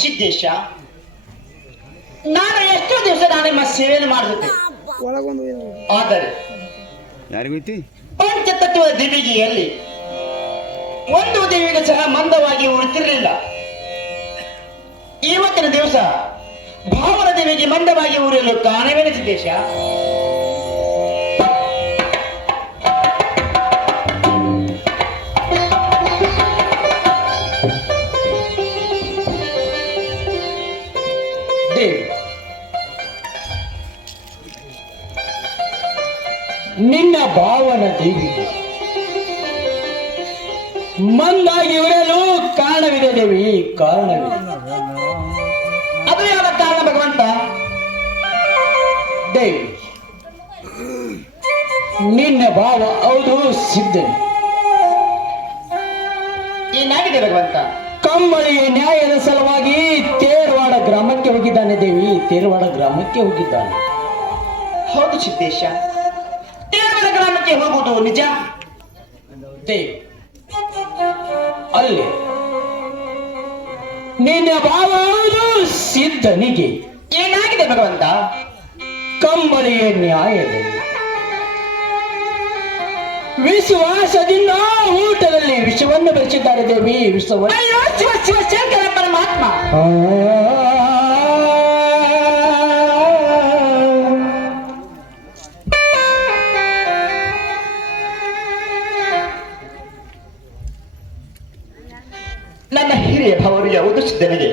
ಸಿದ್ದೇಶ, ನಾನು ಎಷ್ಟೋ ದಿವಸ ನಾನು ನಿಮ್ಮ ಸೇವೆಯನ್ನು ಮಾಡಿದ್ದೆ. ಆದರೆ ಪಂಚತತ್ವದ ದಿವಿಗೆಯಲ್ಲಿ ಒಂದು ದೇವಿಗೆ ಸಹ ಮಂದವಾಗಿ ಉಳಿತಿರಲಿಲ್ಲ. ಇವತ್ತಿನ ದಿವಸ ಭಾವನ ದೇವಿಗೆ ಮಂದವಾಗಿ ಉರಿಯಲು ಕಾರಣವೇನು ಸಿದ್ದೇಶ? ನಿನ್ನ ಭಾವನ ದೇವಿ ಮಂದಾಗಿ ಉರಿಯಲು ಕಾರಣವಿದೆ ದೇವಿ, ಕಾರಣವಿದೆ. ಅದು ಯಾವ ಕಾರಣ ಭಗವಂತ? ದೇವಿ, ನಿನ್ನ ಭಾವ ಹೌದು ಸಿದ್ಧನೆ. ಏನಾಗಿದೆ ಭಗವಂತ? ಕಮ್ಮಳಿಯ ನ್ಯಾಯದ ಸಲುವಾಗಿ ತೇರವಾಡ ಗ್ರಾಮಕ್ಕೆ ಹೋಗಿದ್ದಾನೆ ದೇವಿ, ತೇರವಾಡ ಗ್ರಾಮಕ್ಕೆ ಹೋಗಿದ್ದಾನೆ. ಹೌದು ಸಿದ್ದೇಶ, ತೇರವಾಡ ಗ್ರಾಮಕ್ಕೆ ಹೋಗುವುದು ನಿಜ. ದೇವಿ, ಅಲ್ಲಿ ನಿನ್ನ ಭಾವ ಹೌದು ಸಿದ್ಧನಿಗೆ ಏನಾಗಿದೆ ಭಗವಂತ? ಕಂಬಳಿಯ ನ್ಯಾಯದಲ್ಲಿ ವಿಶ್ವಾಸದಿಂದ ಊಟದಲ್ಲಿ ವಿಷವನ್ನು ಬೆಳೆಸಿದ್ದಾರೆ ದೇವಿ, ವಿಷವನ್ನು. ಅಯ್ಯೋ ಶಿವ ಶಿವ ಶಂಕರ ಪರಮಾತ್ಮ, ನನ್ನ ಹಿರಿಯ ಭಾವರು ಯಾವುದು ಸಿದ್ಧನಿಗೆ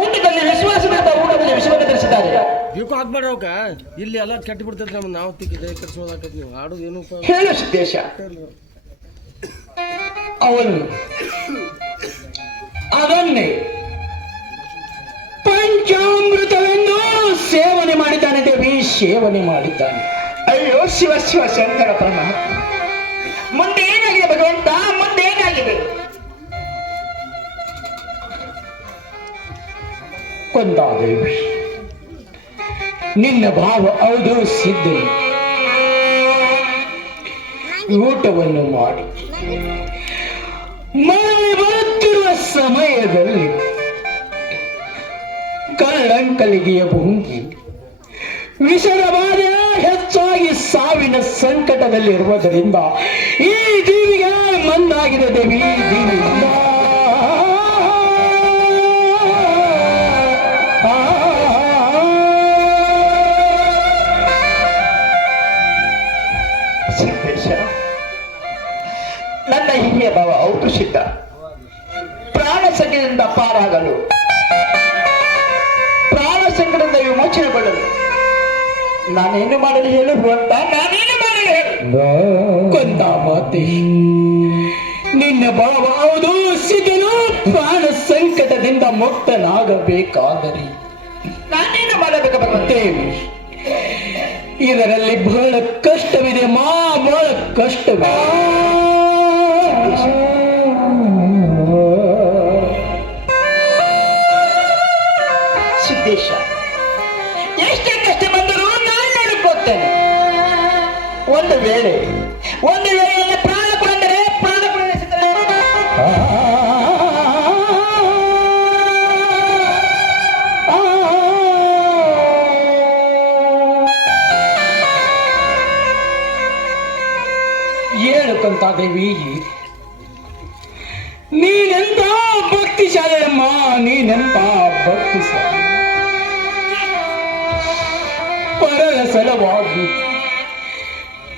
ಊಟದಲ್ಲಿ ವಿಶ್ವಾಸದಿಂದ ಊಟದಲ್ಲಿ ವಿಷವನ್ನು ಬೆಳೆಸಿದ್ದಾರೆ. ಬೀಕು ಹಾಕ್ಬೇಡ್ರವಕ, ಇಲ್ಲಿ ಎಲ್ಲ ಕೆಟ್ಟು ಬಿಡ್ತೈತಿ. ನಮ್ಮ ನಾವು ತೆಗಿದೆ ಕಟ್ಸೋದಾಕತ್, ನೀವು ಆಡೋದು ಏನು ಹೇಳು ಸಿದ್ದೇಶ. ಅವನು ಅದನ್ನೇ ಪಂಚಾಮೃತವೆಂದು ಸೇವನೆ ಮಾಡಿದ್ದಾನೆ ದೇವಿ, ಸೇವನೆ ಮಾಡಿದ್ದಾನೆ. ಅಯ್ಯೋ ಶಿವ ಶಿವ ಶಂಕರ ಪರಮಾತ್ಮ, ಮುಂದೆ ಏನಾಗಿದೆ ಭಗವಂತ? ಮುಂದೆ ಏನಾಗಿದೆ? ಕೊಂದಾದೇವಿ, ನಿನ್ನ ಭಾವ ಹೌದು ಸಿದ್ಧನು ಊಟವನ್ನು ಮಾಡಿ ಮಳೆ ಬರುತ್ತಿರುವ ಸಮಯದಲ್ಲಿ ಕಳ್ಳಂಕಲಿಗೆಯ ಭುಂಗಿ ವಿಷದ ಬಾಧೆ ಹೆಚ್ಚಾಗಿ ಸಾವಿನ ಸಂಕಟದಲ್ಲಿರುವುದರಿಂದ ಈ ದೇವಿಗೆ ಮಂದಾಗಿದೆ ದೇವಿ, ದೇವಿಯಿಂದ. ನನ್ನ ಹಿರಿಯ ಭಾವ ಹೌದು ಸಿದ್ಧ ಪ್ರಾಣ ಸಂಕಟದಿಂದ ಪಾರಾಗಲು, ಪ್ರಾಣ ಸಂಕಟದಿಂದ ವಿಮೋಚನೆಗೊಳ್ಳಲು ನಾನೇನು ಮಾಡಲು ಹೇಳು ಭಗವಂತ? ನಾನೇನು ಮಾಡಲು ಹೇಳು? ಕೊಂದ ಮಾತೆ, ನಿನ್ನ ಭಾವ ಹೌದು ಸಿದ್ಧನು ಪ್ರಾಣ ಸಂಕಟದಿಂದ ಮುಕ್ತನಾಗಬೇಕಾದರೆ ನಾನೇನು ಮಾಡಬೇಕು ಭಗವಂತ? ಇದರಲ್ಲಿ ಬಹಳ ಕಷ್ಟವಿದೆ ಬಹಳ ಕಷ್ಟವಿದೆ. ಸಿದ್ದೇಶ, ಎಷ್ಟೇ ಕಷ್ಟ ಬಂದರೂ ನಾನು ನೋಡಿಕೊಳ್ತೇನೆ. ಒಂದು ವೇಳೆ ನನ್ನ ಪ್ರಾಣ ಕೊಡಂದರೆ ಪ್ರಾಣ ಕೊಡಿಸುತ್ತೇನೆ. ಹೇಳಕ್ಕಂತ ದೇವಿ, ನೀನೆಂತ ಭಕ್ತಿಶಾಲಿಯಮ್ಮ, ನೀನೆಂತ ಭಕ್ತಿಶಾಲಿ. ಪರರ ಸಲವಾಗಿ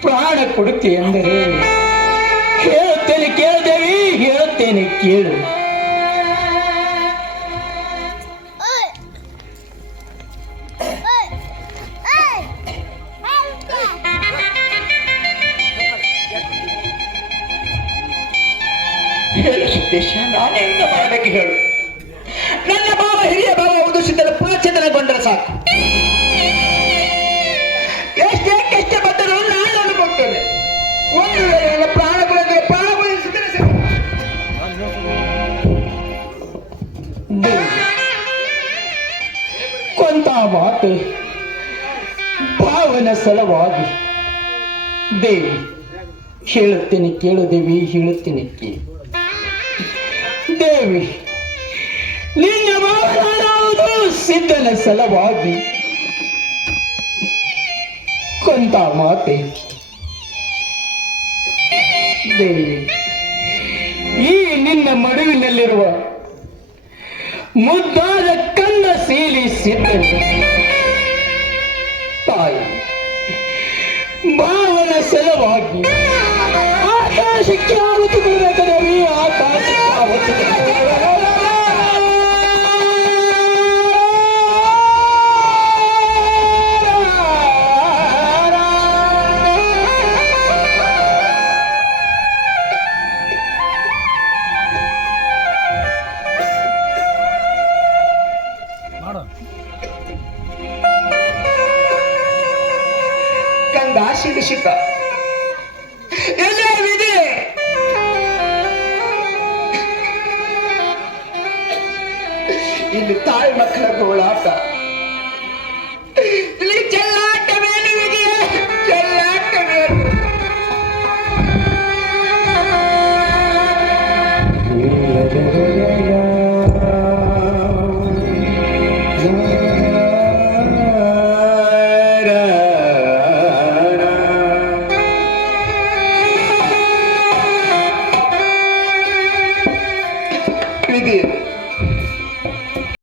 ಪ್ರಾಣ ಕೊಡುತ್ತೆ ಎಂದರೆ ಹೇಳುತ್ತೇನೆ ಕೇಳ್ದೇವಿ, ಹೇಳುತ್ತೇನೆ ಕೇಳು. ಹೇಳು ಸಿದ್ದೇಶ, ನಾನೆಂತ ಮಾಡಬೇಕು ಹೇಳು? ನನ್ನ ಭಾವ ಹಿರಿಯ ಭಾವ ಹೌದು ಸಿದ್ಧನ ಪುನಶ್ಚೇತನಗೊಂಡರೆ ಸಾಕು. ಎಷ್ಟೇ ಕಷ್ಟ ಬಂದರೂ ನಾನು ಅನುಭವಿಸ್ತೇನೆ. ಒಂದು ವೇಳೆ ನನ್ನ ಪ್ರಾಣಗಳಂದ್ರೆ ಪ್ರಾಣಗಳು ಸಿದ್ಧನ ಕೊಂತ ಮಾತು ಭಾವನ ಸಲುವಾಗಿ ದೇವಿ ಹೇಳುತ್ತೇನೆ ಕೇಳು ದೇವಿ, ಹೇಳುತ್ತೇನೆ ಕೇಳು ದೇವಿ. ನಿನ್ನ ಮಗನಾದ ಸಿದ್ಧನ ಸಲವಾಗಿ ಕೊಂದ ಮಾತೆ ದೇವಿ. ಈ ನಿನ್ನ ಮಡುವಿನಲ್ಲಿರುವ ಮುದ್ದಾದ ಕನ್ನ ಸೀಲಿ ಸಿದ್ಧನ ತಾಯಿ ಭಾವನ ಸಲವಾಗಿ ಆಕಾಶಕ್ಕೆ ಆವತ್ತು ಬರಬೇಕು ದೇವಿ, ಆಕಾಶಕ್ಕೆ ಆವತ್ತು ಕಂದ ಶಿಡಿಸಿಕ ಎಲ್ಲವಿದೆ. ಇಲ್ಲಿ ತಾಯಿ ಮಕ್ಕಳ ಗೋಳಾಟ,